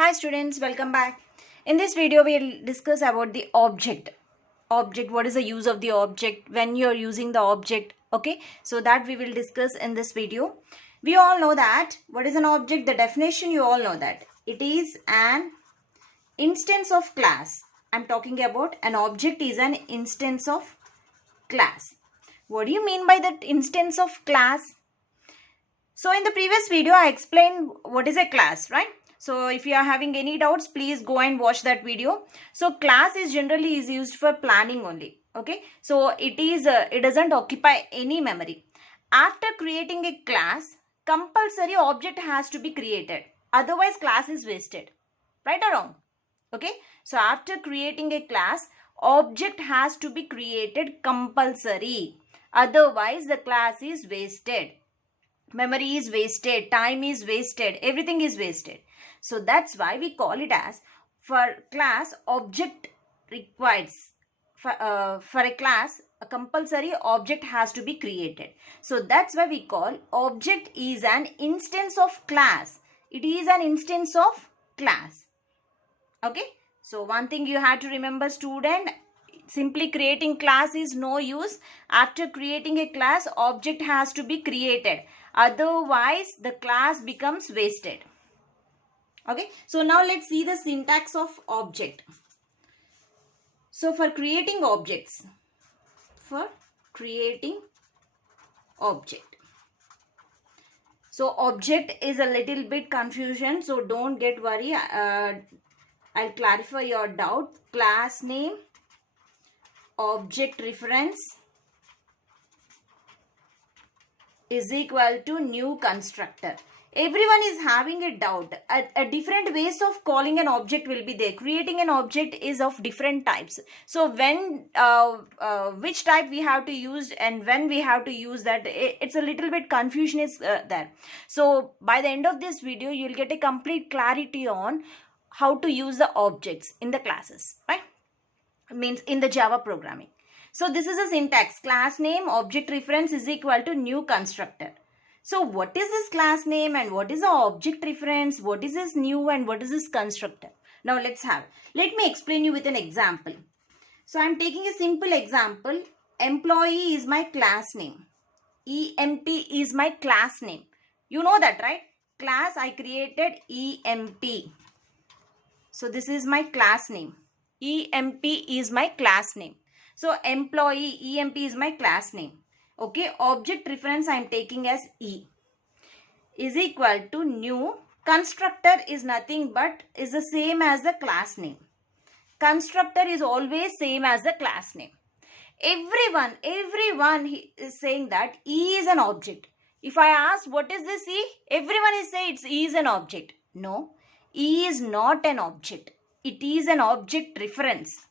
Hi students, welcome back. In this video, we'll discuss about the object. What is the use of the object when you're using the object? Okay, so that we will discuss in this video. We all know that what is an object? The definition you all know that. It is an instance of class. I'm talking about an object is an instance of class. What do you mean by that instance of class? So in the previous video, I explained what is a class, right? So if you are having any doubts, please go and watch that video. So class is generally used for planning only. Okay. So it doesn't occupy any memory. After creating a class, compulsory object has to be created. Otherwise class is wasted. Right or wrong? Okay. So after creating a class, object has to be created compulsory. Otherwise the class is wasted. Memory is wasted, time is wasted, everything is wasted. So that's why we call it as for class object requires. For a class, a compulsory object has to be created. So that's why we call object is an instance of class. It is an instance of class. Okay. So one thing you have to remember, student, simply creating class is no use. After creating a class, object has to be created. Otherwise, the class becomes wasted. Okay. So now let's see the syntax of object. So for creating objects, So object is a little bit confusion. So don't get worried. I'll clarify your doubt. Class name, object reference is equal to new constructor. Everyone is having a doubt. A different ways of calling an object will be there. Creating an object is of different types. So when which type we have to use and when we have to use that, it's a little bit confusion is there. So by the end of this video, you'll get a complete clarity on how to use the objects in the classes, right? Means in the Java programming. So this is a syntax. Class name, object reference is equal to new constructor. So what is this class name and what is the object reference? What is this new and what is this constructor? Now let me explain you with an example. So I'm taking a simple example. Employee is my class name. EMP is my class name. You know that, right? Class I created EMP. So this is my class name. EMP is my class name. So employee EMP is my class name. Okay, object reference I am taking as E is equal to new. Constructor is nothing but is the same as the class name. Constructor is always same as the class name. Everyone is saying that E is an object. If I ask what is this E, everyone is saying it's E is an object. No, E is not an object. It is an object reference.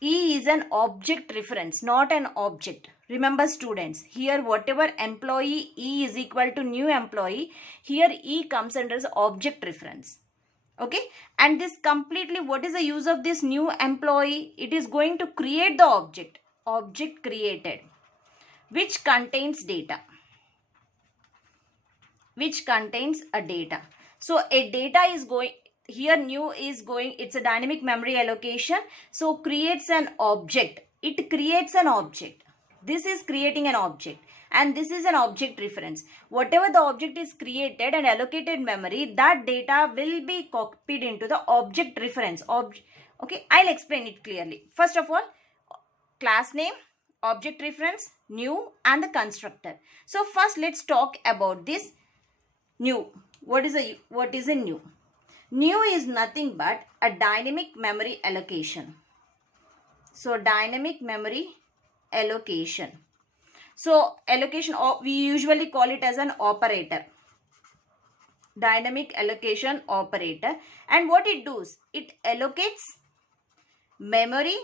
E is an object reference, not an object. Remember students, here whatever employee E is equal to new employee, here E comes under as object reference. Okay, and this completely, what is the use of this new employee? It is going to create the object created, which contains data, So a data is going, here new is going, it's a dynamic memory allocation. So creates an object. It creates an object. This is creating an object and this is an object reference. Whatever the object is created and allocated memory, that data will be copied into the object reference. Okay, I'll explain it clearly. First of all, class name, object reference, new and the constructor. So first let's talk about this new. What is a new? New is nothing but a dynamic memory allocation. So dynamic memory allocation. So allocation, we usually call it as an operator. Dynamic allocation operator. And what it does, it allocates memory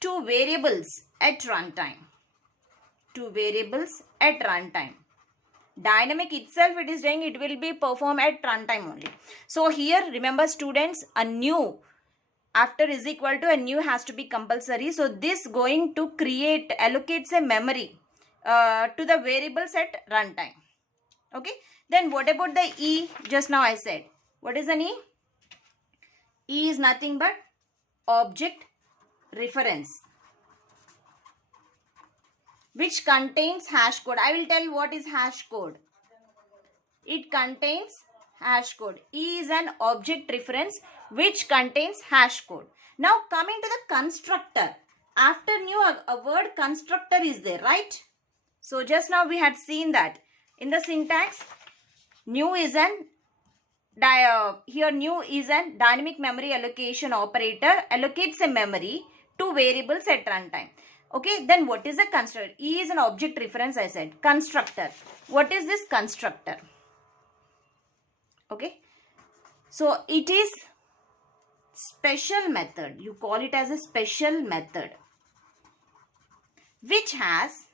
to variables at runtime. Dynamic itself, it is saying it will be performed at runtime only. So here remember students, a new after is equal to a new has to be compulsory. So this going to allocates a memory to the variables at runtime. Okay. Then what about the E? Just now I said. What is an E? E is nothing but object reference, which contains hash code. I will tell what is hash code. It contains hash code. E is an object reference which contains hash code. Now coming to the constructor. After new, a word constructor is there, right? So just now we had seen that in the syntax, new is an here new is an dynamic memory allocation operator, allocates a memory to variables at runtime. Okay, then what is a constructor? E is an object reference, I said. Constructor. What is this constructor? Okay, so it is special method. You call it as a special method, which has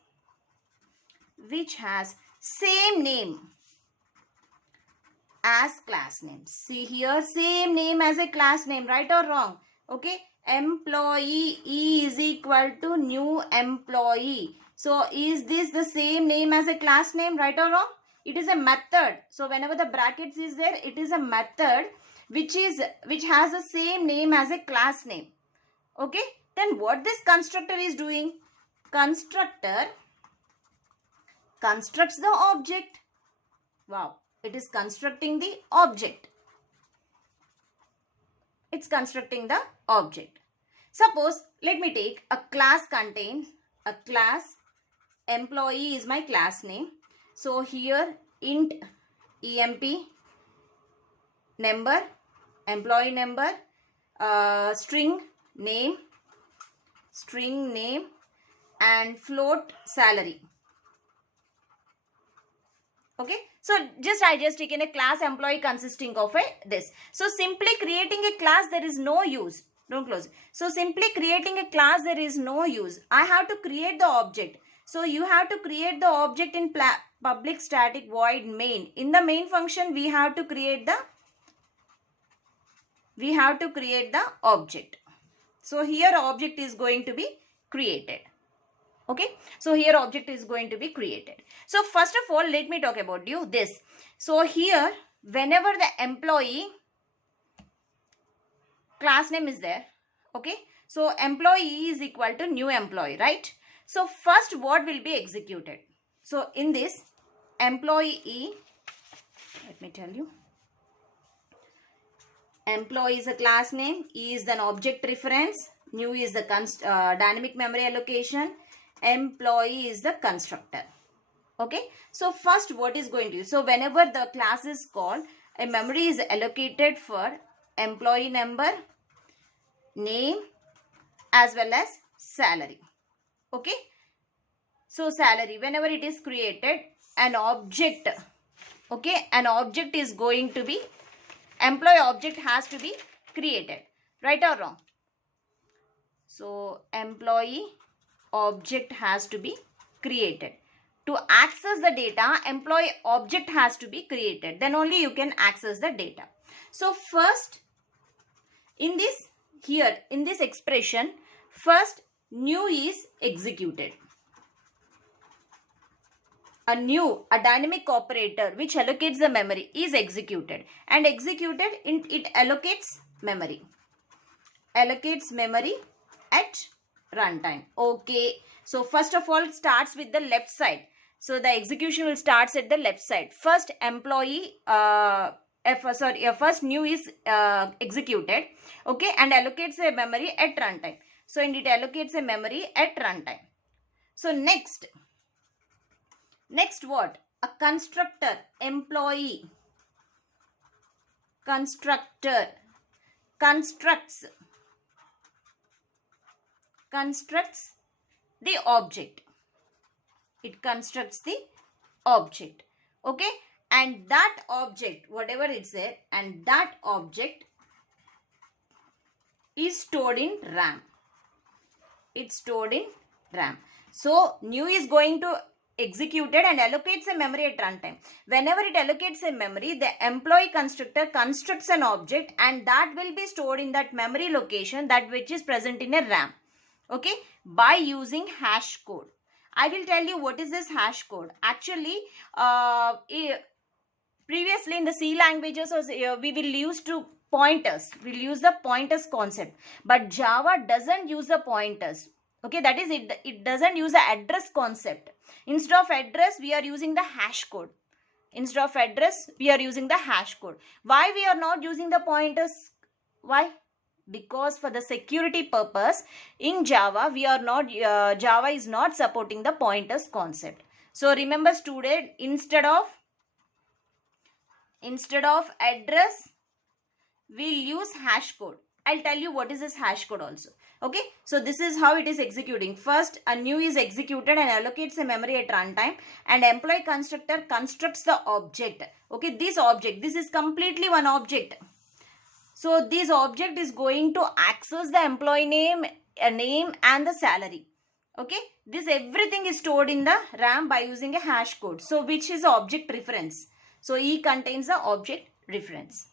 same name as class name. See here, same name as a class name, right or wrong? Okay, employee, E is equal to new employee. So is this the same name as a class name, right or wrong? It is a method. So whenever the brackets is there, it is a method which has the same name as a class name. Okay, then what this constructor is doing? Constructor constructs the object. Wow, it is constructing the object. It's constructing the object. Suppose, let me take a class contains a class. Employee is my class name. So here int emp number, employee number, string name and float salary. Okay, so I just taken a class employee consisting of this. So simply creating a class, there is no use. Don't close it. So simply creating a class, there is no use. I have to create the object. So you have to create the object in public static void main. In the main function, we have to create the object. So here object is going to be created. Okay, so here object is going to be created. So first of all, let me talk about you this. So here, whenever the employee class name is there, okay, so employee is equal to new employee, right? So first what will be executed? So in this employee, let me tell you, employee is a class name, E is an object reference, new is the dynamic memory allocation, employee is the constructor. Okay, so first what is going to do? So whenever the class is called, a memory is allocated for employee number, name as well as salary. Okay, so salary, whenever it is created, an object, okay, an object is going to be, employee object has to be created, right or wrong? So employee object has to be created. To access the data, employee object has to be created. Then only you can access the data. So first, in this, here, in this expression, first new is executed. A dynamic operator which allocates the memory is executed. And executed, it allocates memory. Allocates memory at runtime. Okay. So first of all, it starts with the left side. So the execution will starts at the left side. First employee, first new is executed. Okay, and allocates a memory at runtime. So it allocates a memory at runtime. So next what? A constructor, employee, constructor, constructs the object. It constructs the object. Okay, and that object, whatever it's there, and that object is stored in RAM. It's stored in RAM. So new is going to executed and allocates a memory at runtime. Whenever it allocates a memory, the employee constructor constructs an object and that will be stored in that memory location, that which is present in a RAM. Okay, by using hash code. I will tell you what is this hash code. Actually, Previously in the C languages, we will use to pointers. We'll use the pointers concept. But Java doesn't use the pointers. Okay, that is it doesn't use the address concept. Instead of address, we are using the hash code. Instead of address, we are using the hash code. Why we are not using the pointers? Why? Because for the security purpose in Java, we are not Java is not supporting the pointers concept. So remember student, instead of address, we'll use hash code. I'll tell you what is this hash code also. Okay, so this is how it is executing. First, a new is executed and allocates a memory at runtime, and employee constructor constructs the object. Okay, this object, this is completely one object. So this object is going to access the employee name and the salary. Okay, this everything is stored in the RAM by using a hash code. So which is object reference. So E contains the object reference.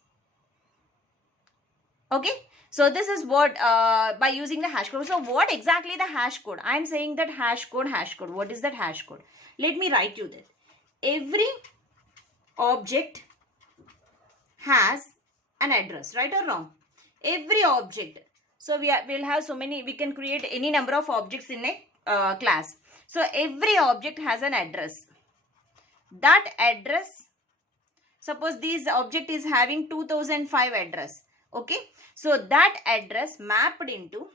Okay, so this is what by using the hash code. So what exactly the hash code? I am saying that hash code. What is that hash code? Let me write you that. Every object has an address, right or wrong? Every object. So we'll have so many, we can create any number of objects in a class. So every object has an address. That address, suppose this object is having 2005 address. Okay, so that address mapped into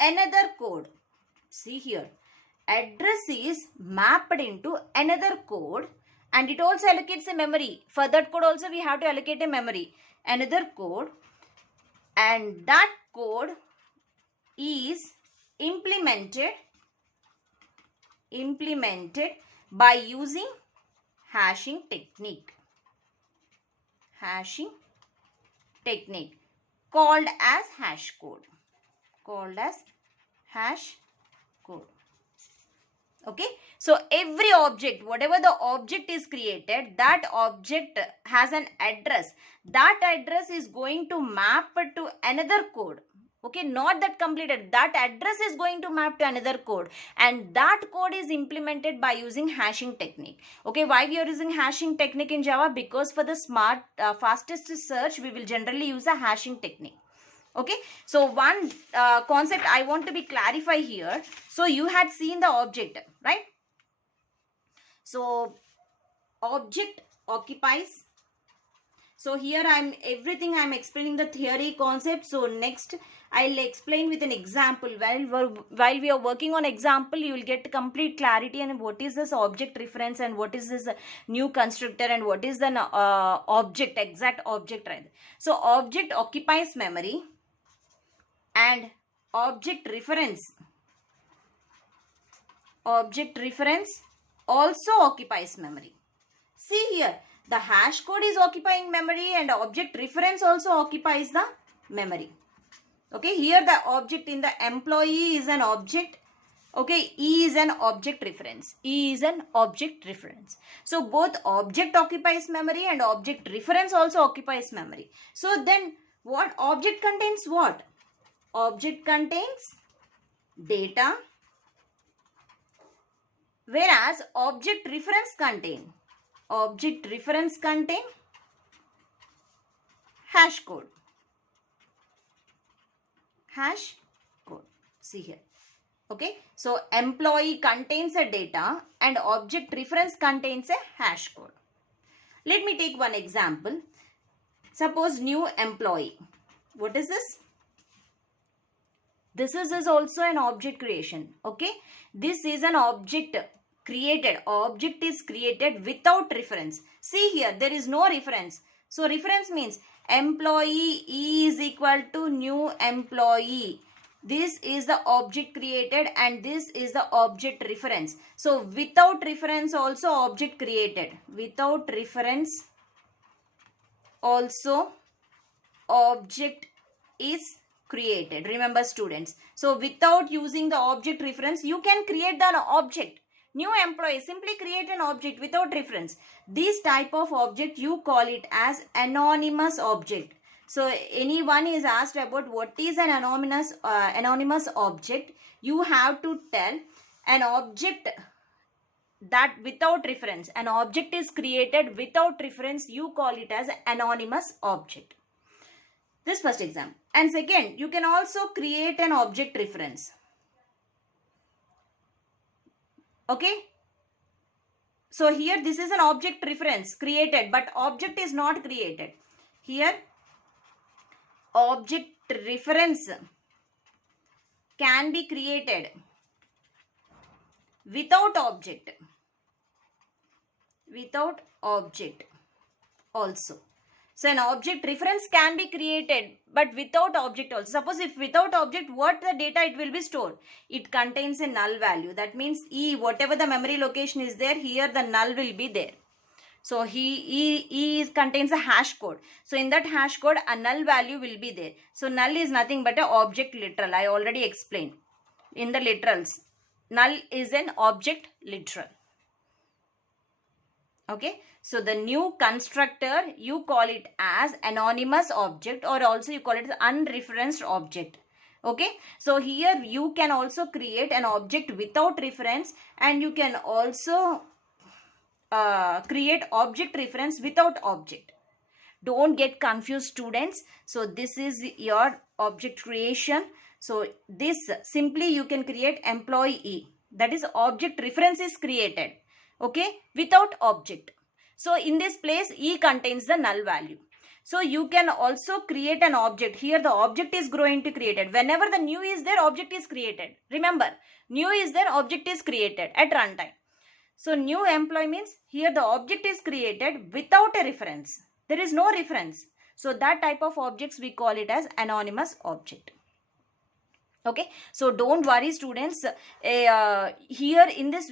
another code. See here, address is mapped into another code, and it also allocates a memory. For that code also we have to allocate a memory, another code, and that code is implemented by using hashing technique called as hash code. Okay, so every object, whatever the object is created, that object has an address. That address is going to map to another code. Okay, not that completed. That address is going to map to another code, and that code is implemented by using hashing technique. Okay, why we are using hashing technique in Java? Because for the fastest search, we will generally use a hashing technique. Okay, so one concept I want to be clarify here. So you had seen the object, right? So object occupies. So here I'm explaining the theory concept. So next I'll explain with an example. While we are working on example, you will get complete clarity on what is this object reference and what is this new constructor and what is the exact object, right? So object occupies memory, and object reference also occupies memory. See here, the hash code is occupying memory and object reference also occupies the memory. Okay, here the object in the employee is an object. Okay, E is an object reference. So both object occupies memory and object reference also occupies memory. So then what object contains what? Object contains data, whereas object reference contain hash code. See here. Okay, so employee contains a data and object reference contains a hash code. Let me take one example. Suppose new employee. What is this? This is also an object creation. Okay, this is an object created. Object is created without reference. See here, there is no reference. So reference means employee E is equal to new employee. This is the object created and this is the object reference. So without reference also object created. Without reference also object is created. Remember students. So without using the object reference, you can create the object. New employee, simply create an object without reference. This type of object you call it as anonymous object. So anyone is asked about what is an anonymous object, you have to tell an object that without reference, an object is created without reference, you call it as anonymous object. This first example. And second, you can also create an object reference. Okay. So here this is an object reference created, but object is not created. Here object reference can be created without object. Without object also. So an object reference can be created but without object also. Suppose if without object, what the data it will be stored? It contains a null value. That means E, whatever the memory location is there, here the null will be there. So E contains a hash code. So in that hash code, a null value will be there. So null is nothing but an object literal. I already explained in the literals. Null is an object literal. Okay, so the new constructor, you call it as anonymous object, or also you call it as unreferenced object. Okay, so here you can also create an object without reference, and you can also create object reference without object. Don't get confused, students. So this is your object creation. So this simply you can create employee, that is object reference is created. Okay, without object. So in this place, E contains the null value. So you can also create an object. Here the object is going to created. Whenever the new is there, object is created. Remember, new is there, object is created at runtime. So new employee means here the object is created without a reference. There is no reference. So that type of objects we call it as anonymous object. Okay, so don't worry, students. Here in this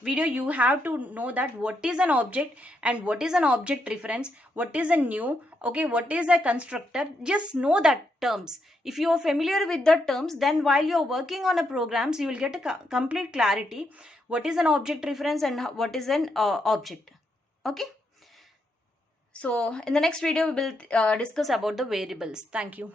video you have to know that what is an object and what is an object reference, what is a new, okay, what is a constructor. Just know that terms. If you are familiar with the terms, then while you are working on a programs, you will get a complete clarity what is an object reference and what is an object. Okay, so in the next video we will discuss about the variables. Thank you.